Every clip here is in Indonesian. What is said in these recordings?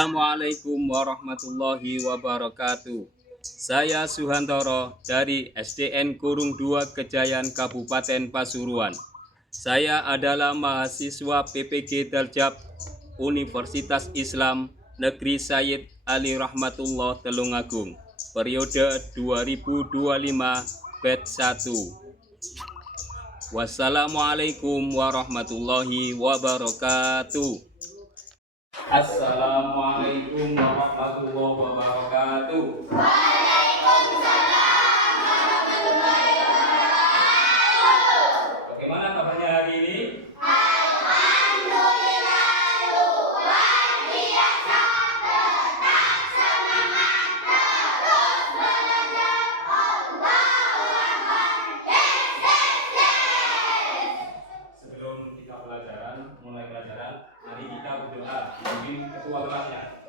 Assalamualaikum warahmatullahi wabarakatuh. Saya Suhantoro dari SDN Kurung 2 Kejayan Kabupaten Pasuruan. Saya adalah mahasiswa PPG Darjab Universitas Islam Negeri Sayyid Ali Rahmatullah Telungagung, periode 2025 batch 1. Wassalamualaikum warahmatullahi wabarakatuh. Assalamualaikum warahmatullahi wabarakatuh. Waalaikumsalam warahmatullahi wabarakatuh. Bagaimana kabarnya hari ini? Alhamdulillah luar biasa. Tetap semangat terus belajar. Allahu Akbar. Yes. Sebelum kita mulai pelajaran, mari kita berdoa. Mungkin ketua kelasnya.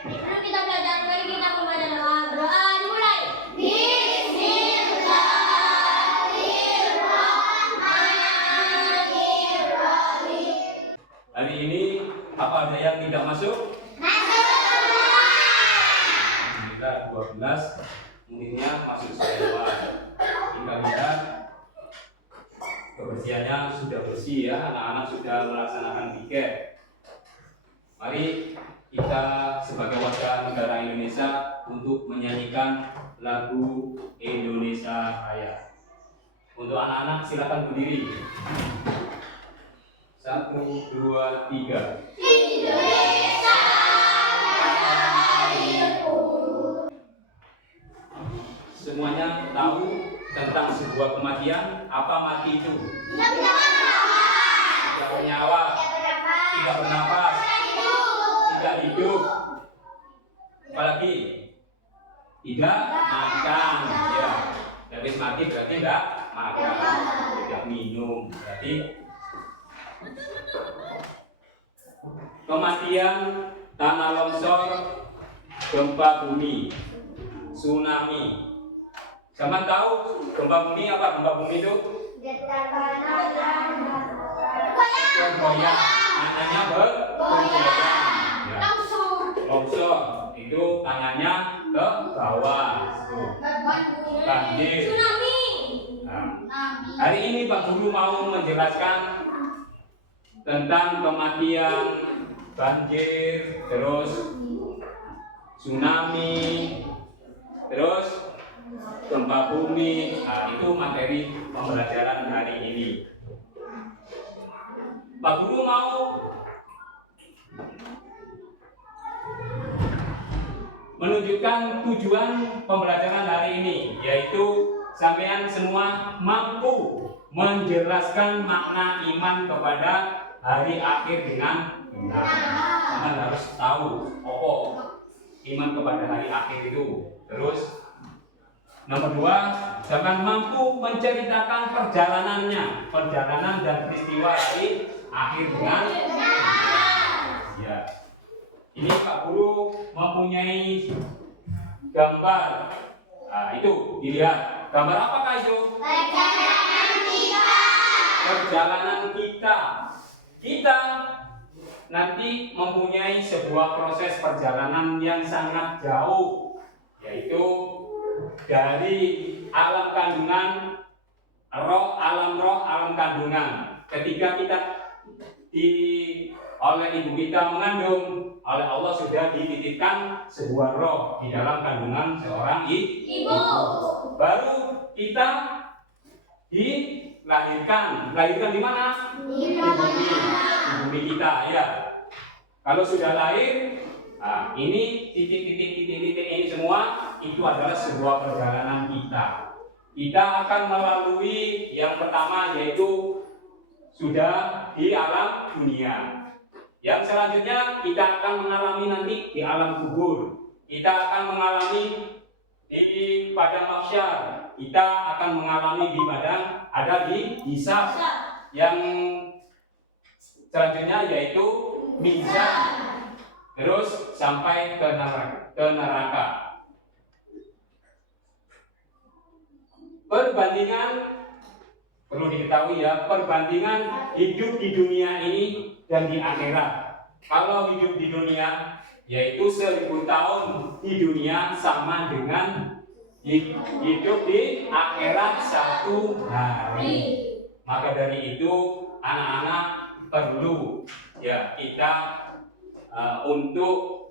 Sebelum kita belajar, mari kita membaca doa. Berdoa dimulai. Bismillahirrahmanirrahim. Hari ini apa ada yang tidak masuk? Masuk semua. Kita 12 unitnya masuk semua. Kita lihat kebersihannya sudah bersih ya, anak-anak sudah melaksanakan piket. Mari kita sebagai warga negara Indonesia untuk menyanyikan lagu Indonesia Raya. Untuk anak-anak silakan berdiri. 1, 2, 3. Indonesia Rayaku. Semuanya tahu tentang sebuah kematian. Apa mati itu? Tidak Tidak bernyawa, tidak bernafas, tidak hidup. Apalagi tidak makan. Ya, habis mati berarti tidak makan, tidak minum. Berarti kematian, tanah longsor, gempa bumi, tsunami. Zaman tahu gempa bumi apa? Gempa bumi itu bergoyang, tanahnya bergoyang. Ya. Longsor itu tanahnya ke bawah. Tuh. Banjir. Nah, hari ini Pak Guru mau menjelaskan tentang kematian, banjir, terus tsunami, terus gempa bumi. Nah, itu materi pembelajaran hari ini. Pak Guru mau menunjukkan tujuan pembelajaran hari ini, yaitu sampean semua mampu menjelaskan makna iman kepada hari akhir dengan benar. Sampean harus tahu apa iman kepada hari akhir itu. Terus nomor 2, sampean mampu menceritakan perjalanan dan peristiwa hari akhir dengan benar. Ya. Ini Pak Guru mempunyai gambar. Nah, itu dilihat. Gambar apakah itu? Perjalanan kita. Kita nanti mempunyai sebuah proses perjalanan yang sangat jauh, yaitu dari alam kandungan roh, alam kandungan. Ketika kita oleh ibu kita mengandung, oleh Allah sudah dititipkan sebuah roh di dalam kandungan seorang ibu. Baru kita dilahirkan. Lahirkan di mana? Di bumi kita ya. Kalau sudah lahir, nah, ini titik-titik ini semua itu adalah sebuah perjalanan kita. Kita akan melalui yang pertama, yaitu sudah di alam dunia. Yang selanjutnya kita akan mengalami nanti di alam kubur. Kita akan mengalami di padang mahsyar. Kita akan mengalami di padang, ada di hisab. Yang selanjutnya yaitu mizan. Terus sampai ke neraka. Perbandingan perlu diketahui ya, perbandingan hidup di dunia ini dan di akhirat. kalau hidup di dunia yaitu 1000 tahun di dunia sama dengan hidup di akhirat 1 hari. Maka dari itu anak-anak perlu ya kita untuk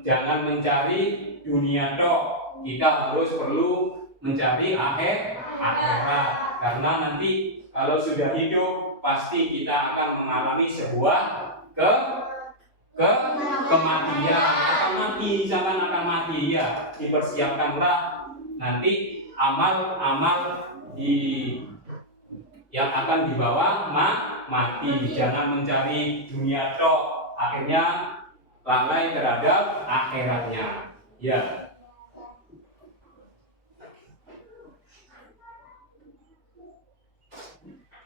jangan mencari dunia tok, kita harus perlu mencari akhirat, karena nanti kalau sudah hidup pasti kita akan mengalami sebuah kematian, akan mati ya. Dipersiapkanlah nanti amal-amal yang akan dibawa mati. Jangan mencari dunia tok, akhirnya lalai terhadap akhiratnya. Ya.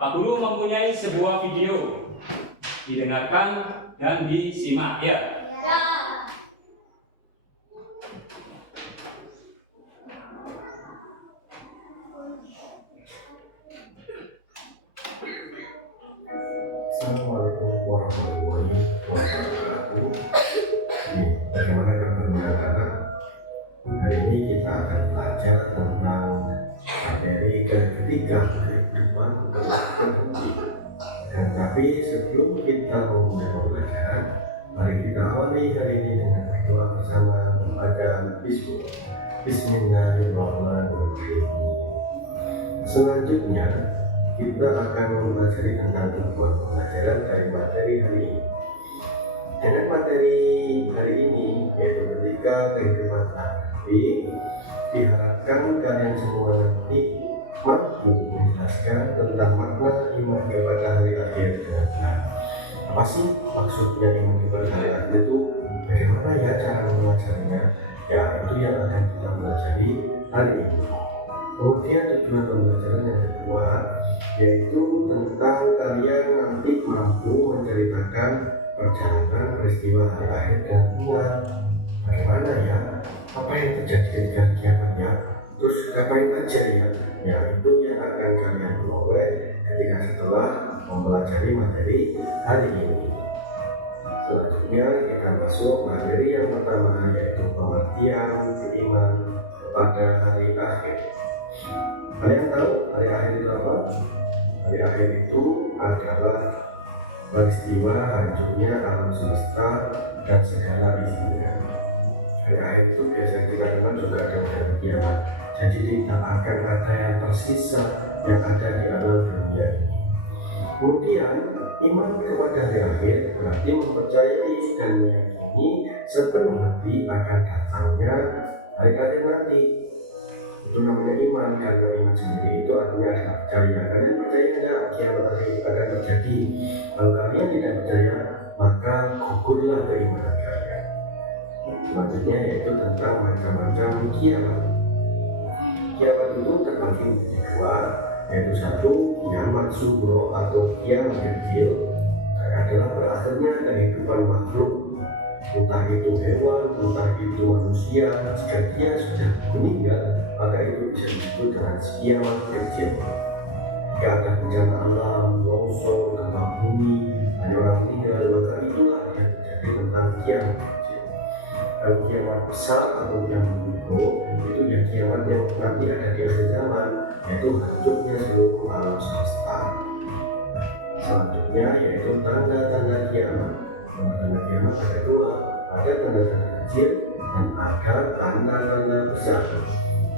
Pak Guru mempunyai sebuah video, didengarkan dan disimak ya. Assalamualaikum warahmatullahi wabarakatuh. Bagaimana kabarnya anak-anak? Hari ini kita akan belajar tentang materi ketiga kehidupan berarti. Tapi sebelum kita memulai pembelajaran, mari kita awali hari ini dengan berdoa bersama membaca Bismillahirrahmanirrahim. Selanjutnya kita akan mempelajari tentang tujuan pembelajaran dari materi hari ini. Dengan materi hari ini yaitu ketika kehidupan nanti, diharapkan kalian semua nanti mampu menjelaskan tentang makna iman kepada hari akhir dengan benar. Apa sih maksudnya iman kepada hari akhir itu? Bagaimana ya cara mempelajarinya? Ya, itu yang akan kita pelajari hari ini. Kemudian tujuan pembelajaran yang kedua yaitu tentang kalian nanti mampu menceritakan perjalanan peristiwa hari akhir dan benar. Bagaimana ya? Apa yang terjadi ketika kiamatnya? Terus ngapain aja ya? Ya, itu yang akan kalian peroleh ketika setelah mempelajari materi hari ini. Selanjutnya kita masuk materi yang pertama yaitu pengertian iman kepada hari akhir. Kalian tahu hari akhir itu apa? Hari akhir itu adalah peristiwa hancurnya alam semesta dan segala isinya. Hari akhir itu biasa kita dengar juga ada hari kiamat. Jadi tidak akan ada yang tersisa yang ada di alam dunia ini. Kemudian iman kepada hari akhir berarti mempercayai dan meyakini sepenuh hati akan datangnya hari akhir nanti. Itu namanya iman, karena iman sendiri itu artinya adalah percaya. Kalian percaya tidak kiamat akan terjadi? Kalau kalian tidak percaya, maka gugurlah keimanan kalian. Selanjutnya yaitu tentang macam-macam kiamat. Kiamat itu terbagi menjadi dua, yaitu satu kiamat sugro atau kiamat kecil, adalah berakhirnya kehidupan makhluk, entah itu hewan, entah itu manusia. Jika dia sudah meninggal, maka itu bisa disebut dengan kiamat kecil. Jika ada bencana alam, longsor, gempa bumi, hanya orang meninggal, maka itulah yang terjadi tentang kiamat kecil. Kalau kiamat besar atau kiamat mikro, itu ya kiamat yang nanti ada di akhir zaman, yaitu hancurnya seluruh alam semesta. Selanjutnya yaitu tanda-tanda kiamat. Tanda-tanda kiamat ada dua, ada tanda-tanda kecil dan ada tanda-tanda besar.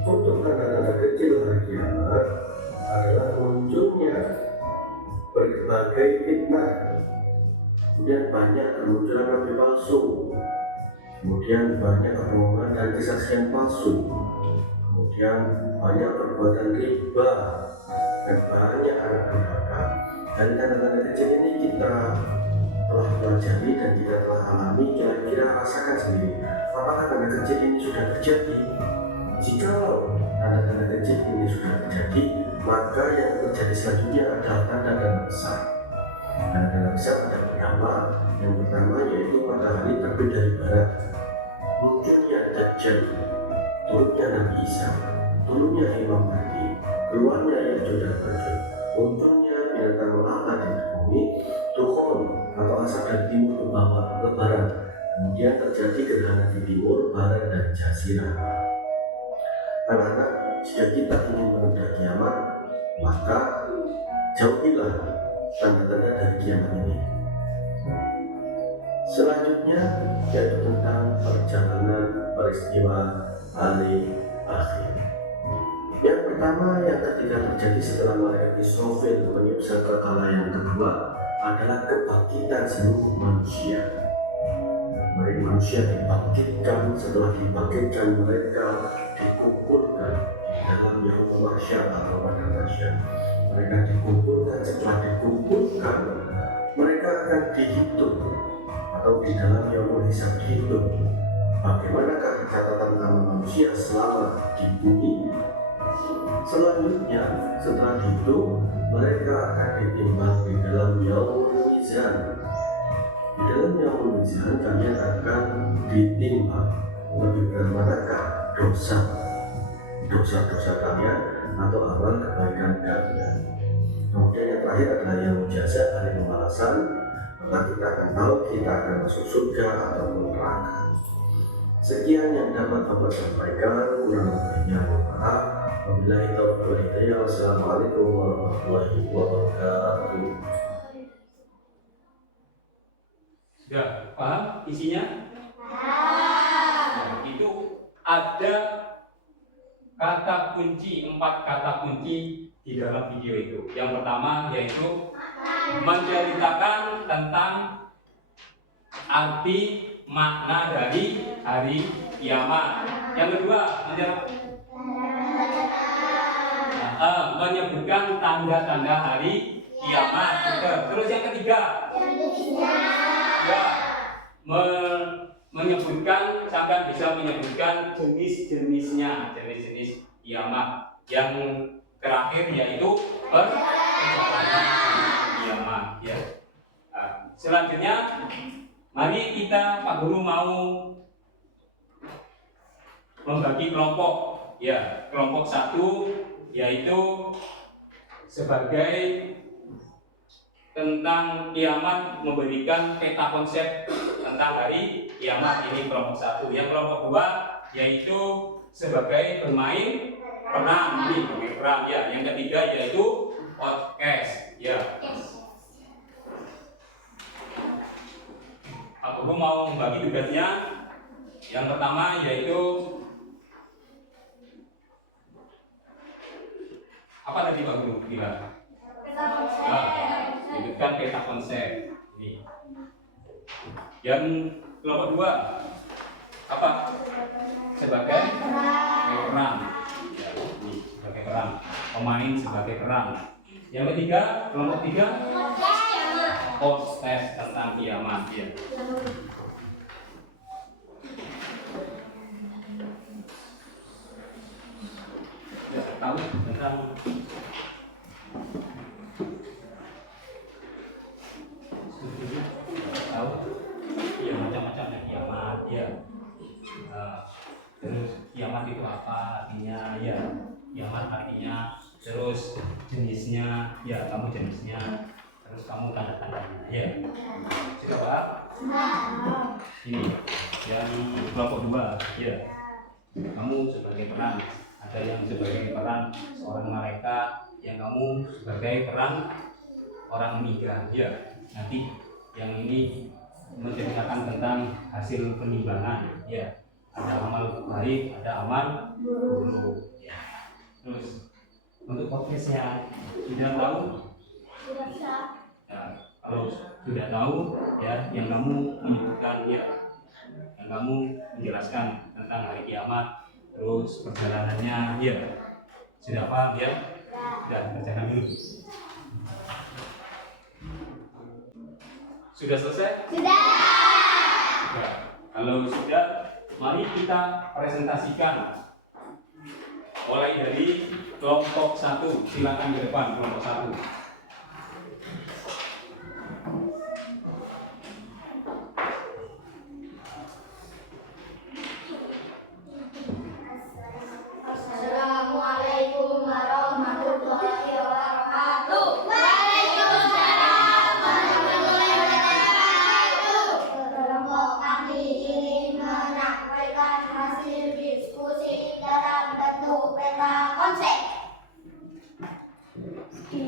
Untuk tanda-tanda kecil hari kiamat adalah munculnya berbagai fitnah, kemudian banyak kemunculan nabi palsu, kemudian banyak kebohongan dan kesaksian palsu, kemudian banyak perbuatan riba dan banyak anak durhaka. Dan tanda-tanda kecil ini kita telah pelajari dan kita telah alami, kira-kira rasakan sendiri apakah tanda kecil ini sudah terjadi. Jika tanda-tanda kecil ini sudah terjadi, maka yang terjadi selanjutnya adalah tanda-tanda besar. Tanda-tanda besar ada beberapa. Yang pertama yaitu matahari terbit dari barat, munculnya Dajjal, turunnya Nabi Isa, turunnya Imam Mahdi, keluarnya Ya'juj dan Ma'juj, munculnya binatang melata di bumi, Tuhan Saturn atau asap dari timur ke bawah ke barat. Kemudian terjadi gerhana di timur, barat, dan jazirah. Anak-anak, jika kita ingin menunda kiamat, maka jauhilah tanda-tanda dari kiamat ini. Selanjutnya yaitu tentang perjalanan peristiwa hari akhir. Yang pertama yang ketika terjadi setelah malaikat Israfil meniup sangkakala yang kedua adalah kebangkitan seluruh manusia. Mereka manusia dibangkitkan, setelah dibangkitkan mereka dikumpulkan di dalam Yaumul Mahsyar atau pada mahsyar. Mereka dikumpulkan, setelah dikumpulkan mereka akan dihitung atau di dalam Yaumul Hisab dihitung. Bagaimanakah catatan kamu manusia selama di bumi? Selanjutnya setelah dihitung mereka akan ditimbang di dalam Yaumul Mizan. Di dalam Yaumul Mizan kalian akan ditimbang lebih berat manakah dosa-dosa kalian atau amal kebaikan kalian. Kemudian yang terakhir adalah yang jasa hari pembalasan. Maka kita akan tahu kita akan masuk surga atau neraka. Sekian yang dapat Bapak sampaikan, kurang lebihnya mohon maaf. Wabillahi taufiq wal hidayah. Wassalamualaikum warahmatullahi wabarakatuh. Sudah paham isinya? Nah, itu ada kata kunci, 4 kata kunci di dalam video itu. Yang pertama yaitu menceritakan tentang arti makna dari hari kiamat. Yang kedua menyebutkan tanda-tanda hari kiamat. Terus yang ketiga menyebutkan, sampai bisa menyebutkan jenis-jenisnya, jenis-jenis kiamat. Yang terakhir yaitu perjalanan kiamat. Ya. Selanjutnya, mari kita, Pak Guru mau membagi kelompok. Ya, kelompok 1 yaitu sebagai tentang kiamat, memberikan peta konsep tentang hari kiamat. Ini kelompok 1. Yang kelompok 2 yaitu sebagai bermain peran. Ini bermain peran. Ya. Yang ketiga yaitu podcast. Ya. Aku mau membagi tugasnya. Yang pertama yaitu apa tadi Pak Guru bilang? Menyebutkan peta konsep. Ini. Yang kelompok 2 apa? Sebagai peran. Ya, ini sebagai peran. Pemain sebagai peran. Yang ketiga, kelompok 3 podcast tentang kiamat. Ya. Tahu tentang tahu ya macam-macamnya kiamat ya. Terus kiamat itu apa artinya ya, kiamat artinya, terus jenisnya ya, kamu jenisnya, terus kamu tanda-tandanya ya. Sudah Pak? Ini yang kelompok 2 ya, kamu sebagai peran. Ada yang sebagai peran seorang malaikat, yang kamu sebagai peran orang migran. Ya, nanti yang ini menceritakan tentang hasil penimbangan. Ya, ada amal baik, ada amal buruk. Ya. Terus untuk podcastnya sudah tahu? Ya, kalau sudah tahu ya, yang kamu menyebutkan ya, yang kamu menjelaskan tentang hari kiamat. Terus perjalanannya, ya sudah paham ya? Sudah berjalan dulu. Sudah selesai? Sudah. Kalau sudah, mari kita presentasikan. Mulai dari kelompok 1, silakan ke depan kelompok 1. Assalamualaikum warahmatullahi wabarakatuh.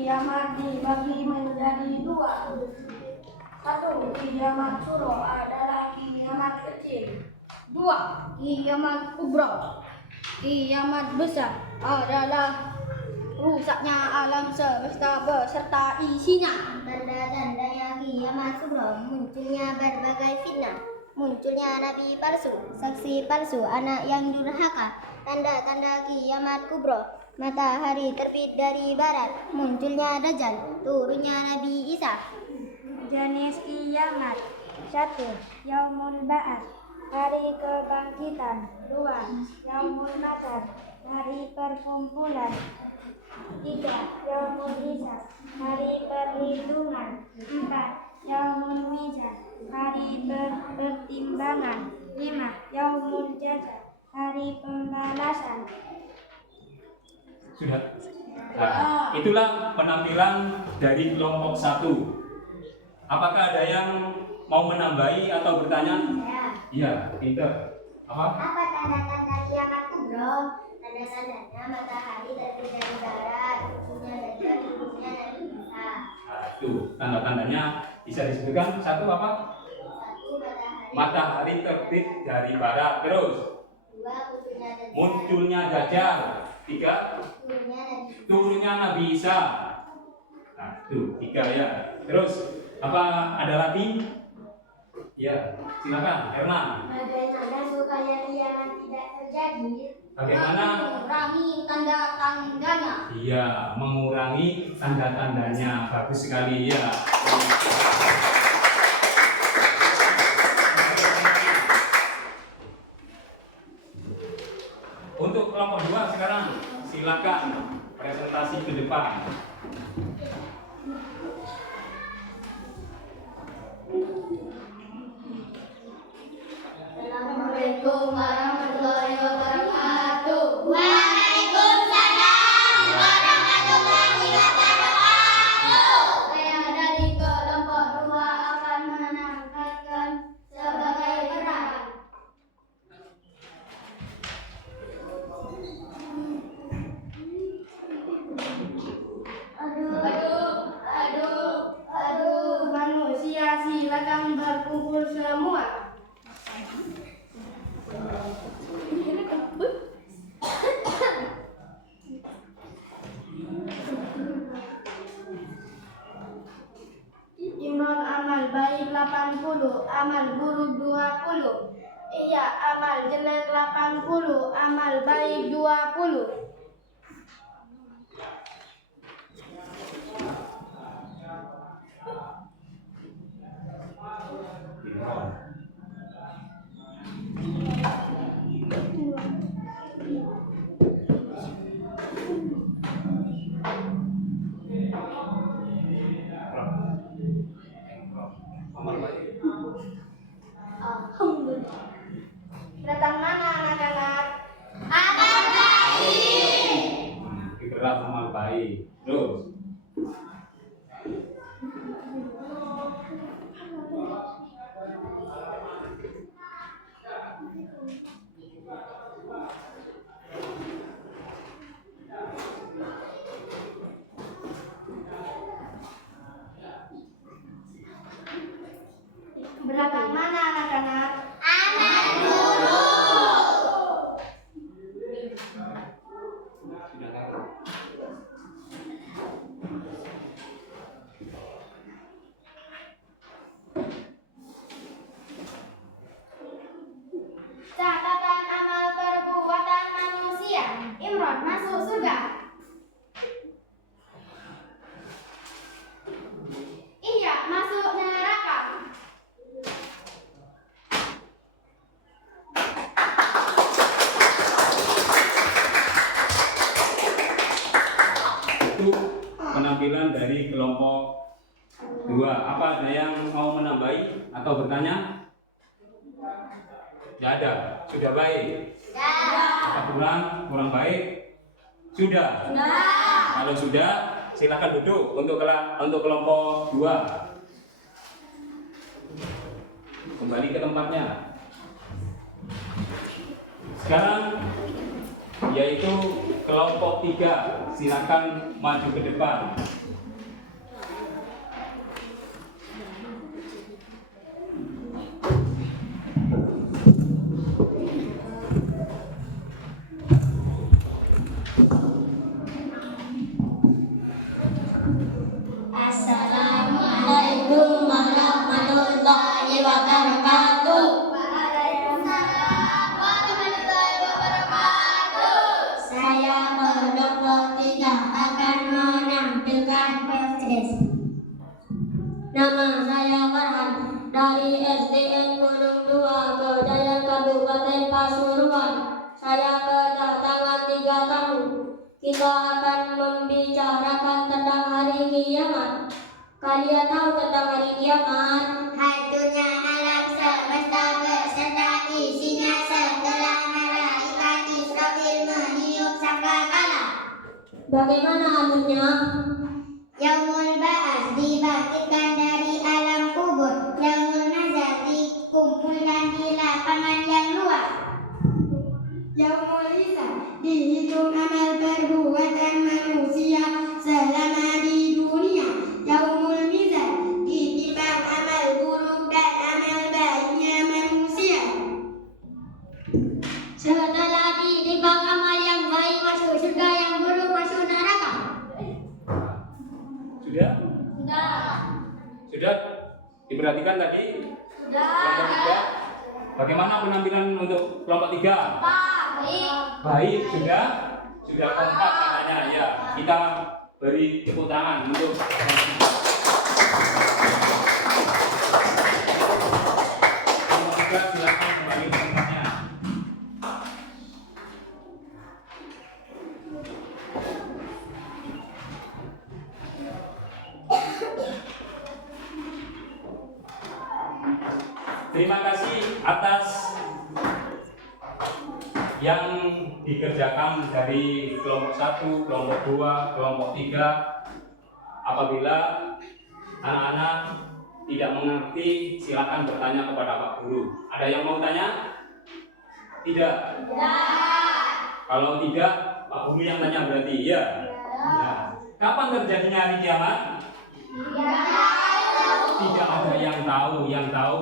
kiamat dibagi menjadi dua. Satu, kiamat suro adalah kiamat kecil. Dua, kiamat kubro. Kiamat besar adalah rusaknya alam semesta beserta isinya. Tanda-tandanya kiamat kubro, munculnya berbagai fitnah, munculnya nabi palsu, saksi palsu, anak yang durhaka. Tanda-tanda kiamat kubro, matahari terbit dari barat, munculnya dajjal, turunnya Nabi Isa. Jenis kiamat. Satu, yaumul ba'ats, hari kebangkitan. Dua, yaumul matar, hari perkumpulan. Tiga, yaumul hisab, hari perhitungan. Empat, yaumul mizan, hari pertimbangan. Lima, yaumul jaza, hari pembalasan. Sudah. Nah, itulah penampilan dari kelompok 1. Apakah ada yang mau menambahi atau bertanya? Iya, pinter. Apa? Apa tanda-tanda kiamat kubro? Tanda-tandanya matahari terbit dari barat, munculnya dajjal, turunnya Nabi Isa. Tuh, tanda-tandanya bisa disebutkan. Satu apa? Satu, Matahari terbit dari barat. Terus dua, munculnya dajjal. Tiga, turunnya Nabi Isa. Nah, tuh 3 ya. Terus apa ada lagi? Ya, silakan, Erna. bagaimana supaya kiamat tidak terjadi? Bagaimana? Mengurangi tanda-tandanya. Iya, mengurangi tanda-tandanya. Bagus sekali ya. Untuk kelompok 2 sekarang silakan presentasi ke depan. Assalamualaikum warahmatullahi wabarakatuh. Waalaikumsalam warahmatullahi wabarakatuh. Saya dari kelompok 2 akan menanggakan sebagai berikut. Aduh, manusia silakan berkumpul semua. Imron amal baik 80, amal buruk 20. Iya, amal jelek 80, amal baik 20. Amal baik. Alhamdulillah. Datang mana anak-anak? Itulah amal baik. Terus Belakang mana anak-anak? Catatan amal perbuatan manusia. Imron masuk surga. Iya, masuk neraka. itu penampilan dari kelompok 2. Apa ada yang mau menambahi atau bertanya? Tidak ada. Sudah baik. Apa kurang baik? Sudah. Kalau sudah, silakan duduk untuk kelompok 2. Kembali ke tempatnya. Sekarang yaitu kelompok 3, silakan maju ke depan. dengan PSDS. Nama saya Farhan dari SDN Gunung 2 Kejayan Kabupaten Pasuruan. Saya kedatangan 3 tamu. Kita akan membicarakan tentang hari kiamat. Kalian tahu tentang hari kiamat? Hancurnya alam semesta beserta isinya setelah malaikat Israfil meniup sangkakala. Bagaimana hancurnya? Yaumul Ba'ats dibangkitkan dari alam kubur. Yaumul Nazar dikumpulkan di lapangan yang luas. Yaumul Hisab dihitung amal perbuatan manusia selama di dunia. Yaumul Mizan ditimbang amal buruk dan amal baiknya manusia. Setelah ditimbang amal yang baik masuk surga, yang buruk masuk neraka. Sudah? Sudah diperhatikan tadi? Kelompok 3. Bagaimana penampilan untuk kelompok 3? Baik, sudah kompak katanya ya. Kita beri tepuk tangan untuk kelompok 3. Silakan kembali ke tempatnya. Terima kasih atas yang dikerjakan dari kelompok 1, kelompok 2, kelompok 3. Apabila anak-anak tidak mengerti, silakan bertanya kepada Pak Guru. Ada yang mau tanya? Tidak? Kalau tidak, Pak Guru yang tanya berarti ya? Nah, kapan terjadinya hari kiamat? Tidak ada yang tahu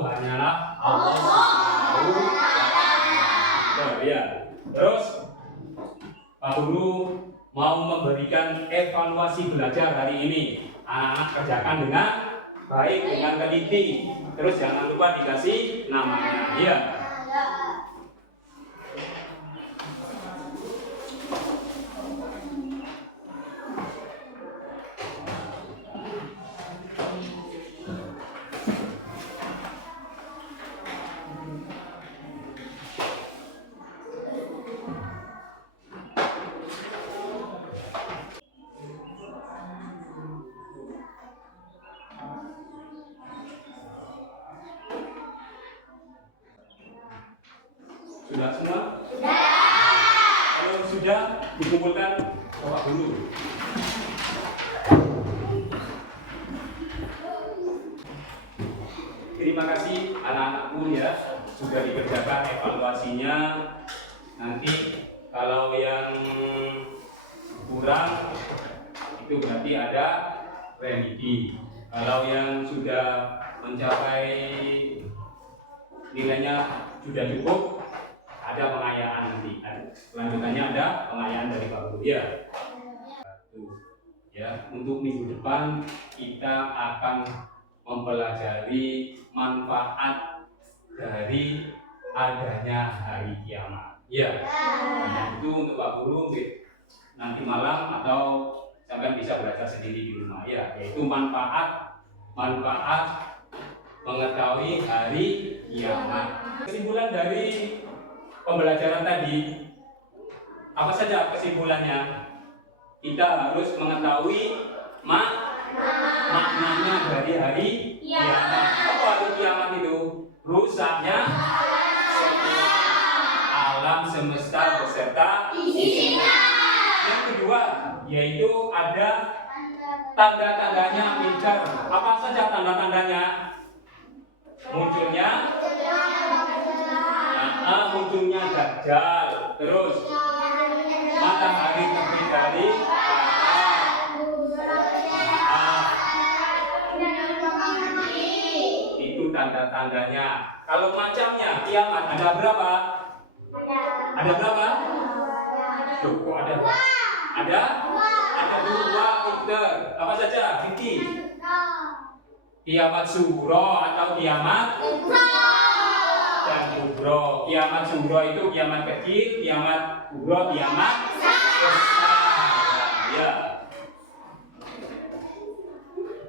hanyalah Allah Subhanahu wa Ta'ala. Ya. Terus Pak Guru mau memberikan evaluasi belajar hari ini. Anak-anak kerjakan dengan baik, dengan teliti. Terus jangan lupa dikasih namanya. Ya. Sudah semua? Sudah. Kalau sudah, dikumpulkan ke Pak Guru. Terima kasih anak-anakku ya, sudah dikerjakan evaluasinya. Nanti kalau yang kurang itu berarti ada remedi. Kalau yang sudah mencapai nilainya sudah cukup, ada pengayaan nanti. Selanjutnya ada pengayaan dari Pak Guru ya. Ya, untuk minggu depan kita akan mempelajari manfaat dari adanya hari kiamat. Ya. Nah, itu untuk Pak Guru nanti malam atau sampai bisa belajar sendiri di rumah ya, yaitu manfaat mengetahui hari kiamat. Kesimpulan dari pembelajaran tadi, apa saja kesimpulannya? Kita harus mengetahui maknanya dari hari kiamat. Apa hari kiamat itu? Rusaknya alam semesta beserta isinya. Yang kedua, yaitu ada tanda-tandanya militer. Apa saja tanda-tandanya? Munculnya Dajjal, terus matahari terbit dari itu tanda-tandanya. Kalau macamnya kiamat ada berapa? Ada berapa? Cukup ada. Ada 2 militer. Apa saja? Vicky? Kiamat sugro atau kiamat dan kubro. Kiamat sugro itu kiamat kecil, kiamat kubro kiamat besar. Ya.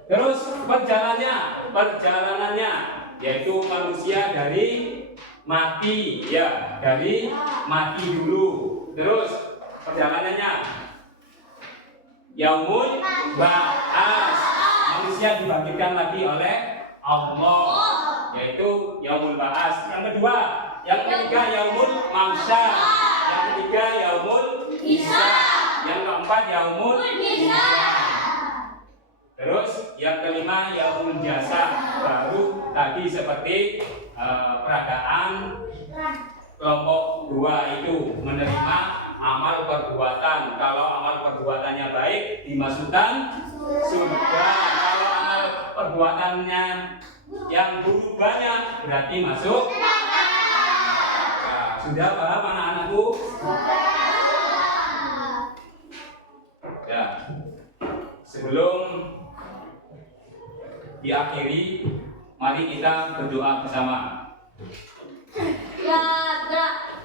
Terus perjalanannya yaitu manusia dari mati, ya, dari mati dulu. Terus perjalanannya yaumul ba'ats, manusia dibangkitkan lagi oleh Allah, yaitu yaumul ba'ats. Yang ketiga yaumul mahsyar, yang ketiga yaumul hisab, yang keempat yaumul hisab. Terus yang kelima yaumul jazaa, baru tadi seperti peragaan kelompok 2 itu menerima amal perbuatan. Kalau amal perbuatannya baik dimasukkan surga. Kalau amal perbuatannya yang buruk banyak berarti masuk neraka. Nah, sudah paham anak-anakku? Ya. Sebelum diakhiri, mari kita berdoa bersama. Ya, gerak.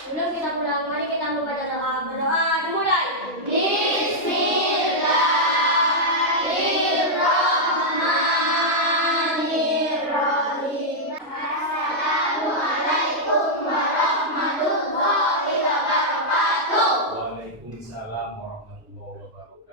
Sebelum kita pulang, mari kita membaca doa. Berdoa dimulai. Bismillahirrahmanirrahim. Assalamualaikum warahmatullahi wabarakatuh. Waalaikumsalam warahmatullahi wabarakatuh.